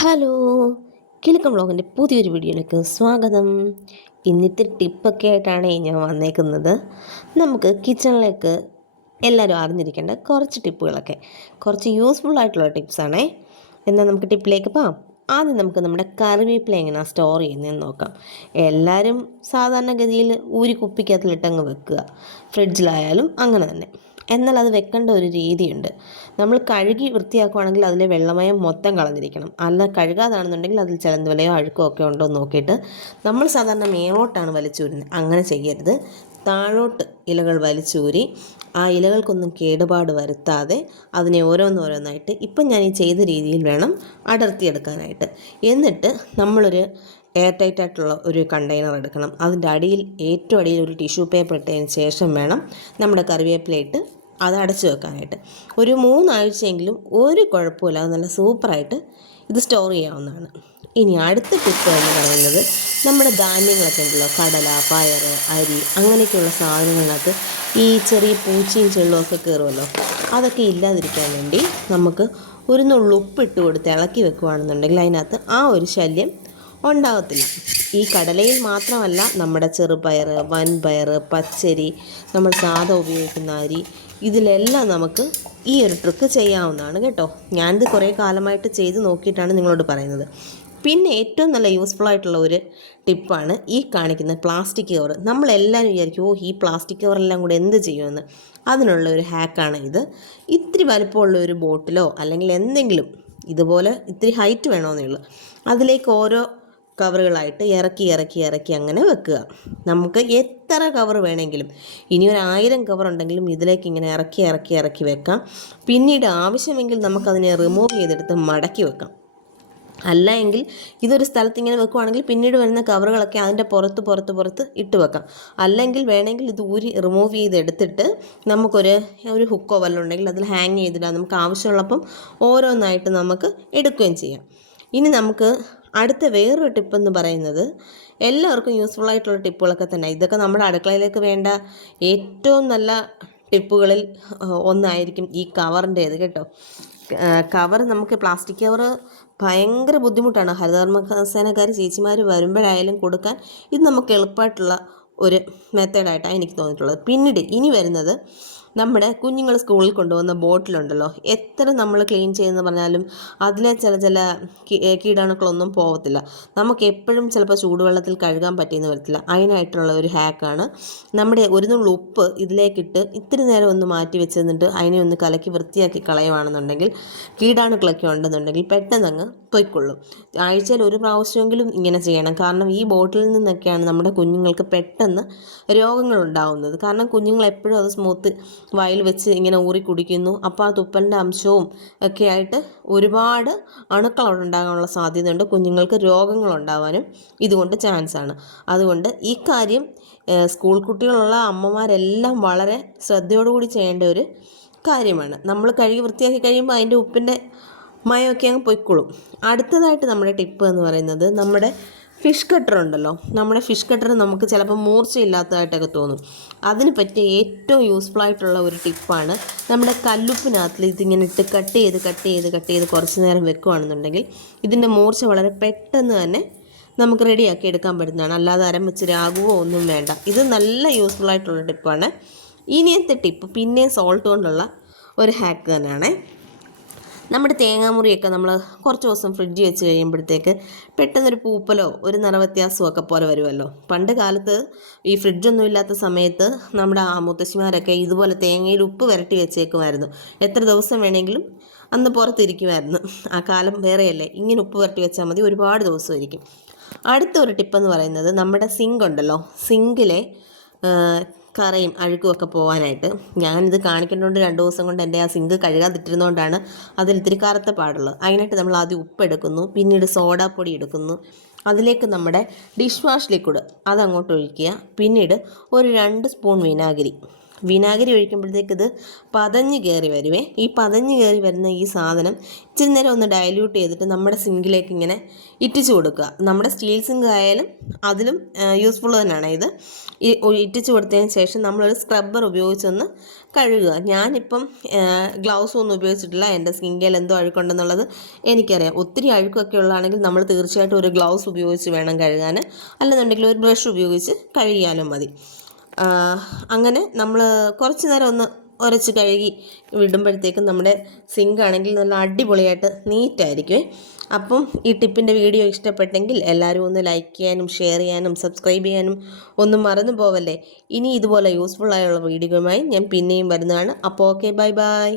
Hello, Kilukkam വ്ളോഗിൻ്റെ പുതിയൊരു വീഡിയോയിലേക്ക് സ്വാഗതം. ഇന്നത്തെ ടിപ്പൊക്കെ ആയിട്ടാണ് ഞാൻ വന്നേക്കുന്നത്. നമുക്ക് കിച്ചണിലേക്ക് എല്ലാവരും അറിഞ്ഞിരിക്കേണ്ട കുറച്ച് ടിപ്പുകളൊക്കെ, കുറച്ച് യൂസ്ഫുൾ ആയിട്ടുള്ള ടിപ്സാണേ. എന്നാൽ നമുക്ക് ടിപ്പിലേക്ക് പോകാം. ആദ്യം നമുക്ക് നമ്മുടെ കറിവേപ്പില എങ്ങനെയാണ് സ്റ്റോർ ചെയ്യുന്നതെന്ന് നോക്കാം. എല്ലാവരും സാധാരണഗതിയിൽ ഊരി കുപ്പിക്കകത്തിലിട്ടങ്ങ് വെക്കുക, ഫ്രിഡ്ജിലായാലും അങ്ങനെ തന്നെ. എന്നാൽ അത് വെക്കേണ്ട ഒരു രീതിയുണ്ട്. നമ്മൾ കഴുകി വൃത്തിയാക്കുകയാണെങ്കിൽ അതിലെ വെള്ളമയം മൊത്തം കളഞ്ഞിരിക്കണം. അല്ല, കഴുകാതാണെന്നുണ്ടെങ്കിൽ അതിൽ ചിലന്തുവലയോ അഴുക്കോ ഒക്കെ ഉണ്ടോ എന്ന് നോക്കിയിട്ട് നമ്മൾ സാധാരണ മേലോട്ടാണ് വലിച്ചൂരുന്നത്. അങ്ങനെ ചെയ്യരുത്. താഴോട്ട് ഇലകൾ വലിച്ചൂരി ആ ഇലകൾക്കൊന്നും കേടുപാട് വരുത്താതെ അതിനെ ഓരോന്നോരോന്നായിട്ട് ഇപ്പം ഞാൻ ഈ ചെയ്ത രീതിയിൽ വേണം അടർത്തിയെടുക്കാനായിട്ട്. എന്നിട്ട് നമ്മളൊരു എയർ ടൈറ്റ് ആയിട്ടുള്ള ഒരു കണ്ടെയ്നർ എടുക്കണം. അതിൻ്റെ അടിയിൽ ഏറ്റവും അടിയിൽ ഒരു ടിഷ്യൂ പേപ്പർ ഇട്ടതിന് ശേഷം വേണം നമ്മുടെ കറിവേപ്പിലയിട്ട് അത് അടച്ചു വെക്കാനായിട്ട്. ഒരു 3 ആഴ്ചയെങ്കിലും ഒരു കുഴപ്പമില്ല, അത് നല്ല സൂപ്പറായിട്ട് ഇത് സ്റ്റോർ ചെയ്യാവുന്നതാണ്. ഇനി അടുത്ത ടിപ്പ് എന്ന് പറയുന്നത്, നമ്മുടെ ധാന്യങ്ങളൊക്കെ ഉണ്ടല്ലോ, കടല, പയർ, അരി, അങ്ങനെയൊക്കെയുള്ള സാധനങ്ങളിനകത്ത് ഈ ചെറിയ പൂച്ചയും ചെള്ളുമൊക്കെ കയറുമല്ലോ. അതൊക്കെ ഇല്ലാതിരിക്കാൻ വേണ്ടി നമുക്ക് ഒരു നുള്ളുപ്പിട്ട് കൊടുത്ത് ഇളക്കി വെക്കുകയാണെന്നുണ്ടെങ്കിൽ അതിനകത്ത് ആ ഒരു ശല്യം ഉണ്ടാകത്തില്ല. ഈ കടലയിൽ മാത്രമല്ല, നമ്മുടെ ചെറുപയർ, വൻപയർ, പച്ചരി, നമ്മൾ സാധാ ഉപയോഗിക്കുന്ന അരി, ഇതിലെല്ലാം നമുക്ക് ഈ ഒരു ട്രിക്ക് ചെയ്യാവുന്നതാണ് കേട്ടോ. ഞാനിത് കുറേ കാലമായിട്ട് ചെയ്ത് നോക്കിയിട്ടാണ് നിങ്ങളോട് പറയുന്നത്. പിന്നെ ഏറ്റവും നല്ല യൂസ്ഫുൾ ആയിട്ടുള്ള ഒരു ടിപ്പാണ് ഈ കാണിക്കുന്ന പ്ലാസ്റ്റിക് കവർ. നമ്മളെല്ലാവരും വിചാരിക്കും, ഈ പ്ലാസ്റ്റിക് കവറെല്ലാം കൂടെ എന്ത് ചെയ്യുമെന്ന്. അതിനുള്ള ഒരു ഹാക്കാണ് ഇത്. ഇത്തിരി വലുപ്പമുള്ള ഒരു ബോട്ടിലോ അല്ലെങ്കിൽ എന്തെങ്കിലും ഇതുപോലെ ഇത്തിരി ഹൈറ്റ് വേണമെന്നേ ഉള്ളൂ, അതിലേക്ക് ഓരോ കവറുകളായിട്ട് ഇറക്കി ഇറക്കി ഇറക്കി അങ്ങനെ വെക്കുക. നമുക്ക് എത്ര കവർ വേണമെങ്കിലും, ഇനി ഒരു 1000 കവർ ഉണ്ടെങ്കിലും ഇതിലേക്ക് ഇങ്ങനെ ഇറക്കി ഇറക്കി ഇറക്കി വെക്കാം. പിന്നീട് ആവശ്യമെങ്കിൽ നമുക്കതിനെ റിമൂവ് ചെയ്തെടുത്ത് മടക്കി വെക്കാം. അല്ല എങ്കിൽ ഇതൊരു സ്ഥലത്ത് ഇങ്ങനെ വെക്കുകയാണെങ്കിൽ പിന്നീട് വരുന്ന കവറുകളൊക്കെ അതിൻ്റെ പുറത്ത് ഇട്ട് വെക്കാം. അല്ലെങ്കിൽ വേണമെങ്കിൽ ഇത് ഊരി റിമൂവ് ചെയ്തെടുത്തിട്ട് നമുക്കൊരു ഹുക്കോ വല്ലതും ഉണ്ടെങ്കിൽ അതിൽ ഹാങ് ചെയ്തിടാം. നമുക്ക് ആവശ്യമുള്ളപ്പം ഓരോന്നായിട്ട് നമുക്ക് എടുക്കുകയും ചെയ്യാം. ഇനി നമുക്ക് അടുത്ത വേറൊരു ടിപ്പെന്ന് പറയുന്നത്, എല്ലാവർക്കും യൂസ്ഫുൾ ആയിട്ടുള്ള ടിപ്പുകളൊക്കെ തന്നെ. ഇതൊക്കെ നമ്മുടെ അടുക്കളയിലേക്ക് വേണ്ട ഏറ്റവും നല്ല ടിപ്പുകളിൽ ഒന്നായിരിക്കും ഈ കവറിൻ്റേത് കേട്ടോ. കവർ, നമുക്ക് പ്ലാസ്റ്റിക് കവർ ഭയങ്കര ബുദ്ധിമുട്ടാണ്. ഹരിതകർമ്മസേനക്കാർ ചേച്ചിമാർ വരുമ്പോഴായാലും കൊടുക്കാൻ ഇത് നമുക്ക് എളുപ്പമായിട്ടുള്ള ഒരു മെത്തേഡായിട്ടാണ് എനിക്ക് തോന്നിയിട്ടുള്ളത്. പിന്നീട് ഇനി വരുന്നത്, നമ്മുടെ കുഞ്ഞുങ്ങൾ സ്കൂളിൽ കൊണ്ടുപോകുന്ന ബോട്ടിലുണ്ടല്ലോ, എത്ര നമ്മൾ ക്ലീൻ ചെയ്യുമെന്ന് പറഞ്ഞാലും അതിലെ ചില കീടാണുക്കളൊന്നും പോകത്തില്ല. നമുക്ക് എപ്പോഴും ചിലപ്പോൾ ചൂടുവെള്ളത്തിൽ കഴുകാൻ പറ്റിയെന്ന് വരത്തില്ല. അതിനായിട്ടുള്ള ഒരു ഹാക്കാണ്, നമ്മുടെ ഒരു നുള്ളു ഉപ്പ് ഇതിലേക്കിട്ട് ഇത്തിരി നേരം ഒന്ന് മാറ്റി വെച്ച് നിന്നിട്ട് അതിനെ ഒന്ന് കലക്കി വൃത്തിയാക്കി കളയുവാണെന്നുണ്ടെങ്കിൽ കീടാണുക്കളൊക്കെ ഉണ്ടെന്നുണ്ടെങ്കിൽ പെട്ടെന്ന് അങ്ങ് പൊയ്ക്കൊള്ളും. ആഴ്ചയിൽ ഒരു പ്രാവശ്യമെങ്കിലും ഇങ്ങനെ ചെയ്യണം. കാരണം ഈ ബോട്ടിലിൽ നിന്നൊക്കെയാണ് നമ്മുടെ കുഞ്ഞുങ്ങൾക്ക് പെട്ടെന്ന് രോഗങ്ങൾ ഉണ്ടാകുന്നത്. കാരണം കുഞ്ഞുങ്ങൾ എപ്പോഴും അത് സ്മൂത്ത് വായിൽ വെച്ച് ഇങ്ങനെ ഊറി കുടിക്കുന്നു. അപ്പോൾ ആ തുപ്പലിൻ്റെ അംശവും ഒക്കെ ആയിട്ട് ഒരുപാട് അണുക്കൾ അവിടെ ഉണ്ടാകാനുള്ള സാധ്യതയുണ്ട്. കുഞ്ഞുങ്ങൾക്ക് രോഗങ്ങൾ ഉണ്ടാകാനും ഇതുകൊണ്ട് ചാൻസാണ്. അതുകൊണ്ട് ഈ കാര്യം സ്കൂൾ കുട്ടികളുള്ള അമ്മമാരെല്ലാം വളരെ ശ്രദ്ധയോടുകൂടി ചെയ്യേണ്ട ഒരു കാര്യമാണ്. നമ്മൾ കഴുകി വൃത്തിയാക്കി കഴിയുമ്പോൾ അതിൻ്റെ ഉപ്പിൻ്റെ മയമൊക്കെ അങ്ങ് പൊയ്ക്കൊള്ളും. അടുത്തതായിട്ട് നമ്മുടെ ടിപ്പ് എന്ന് പറയുന്നത്, നമ്മുടെ ഫിഷ് കട്ടർ ഉണ്ടല്ലോ. നമ്മുടെ ഫിഷ് കട്ടർ നമുക്ക് ചിലപ്പോൾ മൂർച്ചയില്ലാത്തതായിട്ടൊക്കെ തോന്നും. അതിന് പറ്റിയ ഏറ്റവും യൂസ്ഫുൾ ആയിട്ടുള്ള ഒരു ടിപ്പാണ്, നമ്മുടെ കല്ലുപ്പിനകത്തിൽ ഇതിങ്ങനെ ഇട്ട് കട്ട് ചെയ്ത് കുറച്ച് നേരം വെക്കുകയാണെന്നുണ്ടെങ്കിൽ ഇതിൻ്റെ മൂർച്ച വളരെ പെട്ടെന്ന് തന്നെ നമുക്ക് റെഡിയാക്കി എടുക്കാൻ പറ്റുന്നതാണ്. അല്ലാതെ അരമിച്ച് രാകുവോ ഒന്നും വേണ്ട. ഇത് നല്ല യൂസ്ഫുൾ ആയിട്ടുള്ള ടിപ്പാണ്. ഇനിയത്തെ ടിപ്പ് പിന്നെയും സോൾട്ട് കൊണ്ടുള്ള ഒരു ഹാക്ക് തന്നെയാണ്. നമ്മുടെ തേങ്ങാമുറിയൊക്കെ നമ്മൾ കുറച്ച് ദിവസം ഫ്രിഡ്ജിൽ വെച്ച് കഴിയുമ്പോഴത്തേക്ക് പെട്ടെന്നൊരു പൂപ്പലോ ഒരു നിറവ്യത്യാസമോ ഒക്കെ പോലെ വരുമല്ലോ. പണ്ട് കാലത്ത് ഈ ഫ്രിഡ്ജൊന്നും ഇല്ലാത്ത സമയത്ത് നമ്മുടെ മുത്തശ്ശിമാരൊക്കെ ഇതുപോലെ തേങ്ങയിൽ ഉപ്പ് പുരട്ടി വെച്ചേക്കുമായിരുന്നു. എത്ര ദിവസം വേണമെങ്കിലും അന്ന് പുറത്തിരിക്കുമായിരുന്നു. ആ കാലം വേറെയല്ലേ. ഇങ്ങനെ ഉപ്പ് പുരട്ടി വെച്ചാൽ മതി, ഒരുപാട് ദിവസം ഇരിക്കും. അടുത്ത ഒരു ടിപ്പെന്ന് പറയുന്നത്, നമ്മുടെ സിങ്ക് ഉണ്ടല്ലോ, സിങ്കിലെ കറയും അഴുക്കും ഒക്കെ പോകാനായിട്ട്, ഞാനിത് കാണിക്കേണ്ടതുകൊണ്ട് 2 ദിവസം കൊണ്ട് എൻ്റെ ആ സിങ്ക് കഴുകാതിട്ടിരുന്നതുകൊണ്ടാണ് അതിൽ ഇത്തിരി കറുത്ത പാടുള്ളത്. അതിനായിട്ട് നമ്മൾ ആദ്യം ഉപ്പ് എടുക്കുന്നു, പിന്നീട് സോഡാപ്പൊടി എടുക്കുന്നു, അതിലേക്ക് നമ്മുടെ ഡിഷ് വാഷ് ലിക്വിഡ് അതങ്ങോട്ട് ഒഴിക്കുക, പിന്നീട് ഒരു 2 സ്പൂൺ വിനാഗിരി, വിനാഗിരി ഒഴിക്കുമ്പോഴത്തേക്ക് ഇത് പതഞ്ഞ് കയറി വരുവേ. ഈ പതഞ്ഞ് കയറി വരുന്ന ഈ സാധനം ഇച്ചിരി നേരം ഒന്ന് ഡൈല്യൂട്ട് ചെയ്തിട്ട് നമ്മുടെ സിങ്കിലേക്ക് ഇങ്ങനെ ഇറ്റിച്ച് കൊടുക്കുക. നമ്മുടെ സ്റ്റീൽ സിങ്ക് ആയാലും അതിലും യൂസ്ഫുൾ തന്നെയാണ് ഇത്. ഈ ഇറ്റിച്ച് കൊടുത്തതിന് ശേഷം നമ്മളൊരു സ്ക്രബ്ബർ ഉപയോഗിച്ചൊന്ന് കഴുകുക. ഞാനിപ്പം ഗ്ലൗസ് ഒന്നും ഉപയോഗിച്ചിട്ടില്ല. എൻ്റെ സ്കിങ്കയിൽ എന്തോ അഴുക്കുണ്ടെന്നുള്ളത് എനിക്കറിയാം. ഒത്തിരി അഴുക്കൊക്കെ ഉള്ളതാണെങ്കിൽ നമ്മൾ തീർച്ചയായിട്ടും ഒരു ഗ്ലൗസ് ഉപയോഗിച്ച് വേണം കഴുകാൻ. അല്ലെന്നുണ്ടെങ്കിൽ ഒരു ബ്രഷ് ഉപയോഗിച്ച് കഴുകിയാലും മതി. അങ്ങനെ നമ്മൾ കുറച്ച് നേരം ഒന്ന് ഉരച്ച് കഴുകി വിടുമ്പോഴത്തേക്കും നമ്മുടെ സിങ്ക് ആണെങ്കിൽ നല്ല അടിപൊളിയായിട്ട് നീറ്റായിരിക്കും. അപ്പം ഈ ടിപ്പിൻ്റെ വീഡിയോ ഇഷ്ടപ്പെട്ടെങ്കിൽ എല്ലാവരും ഒന്ന് ലൈക്ക് ചെയ്യാനും ഷെയർ ചെയ്യാനും സബ്സ്ക്രൈബ് ചെയ്യാനും ഒന്നും മറന്നു പോവല്ലേ. ഇനി ഇതുപോലെ യൂസ്ഫുൾ ആയുള്ള വീഡിയോയുമായി ഞാൻ പിന്നെയും വരുന്നതാണ്. അപ്പോൾ ഓക്കെ, ബൈ ബൈ.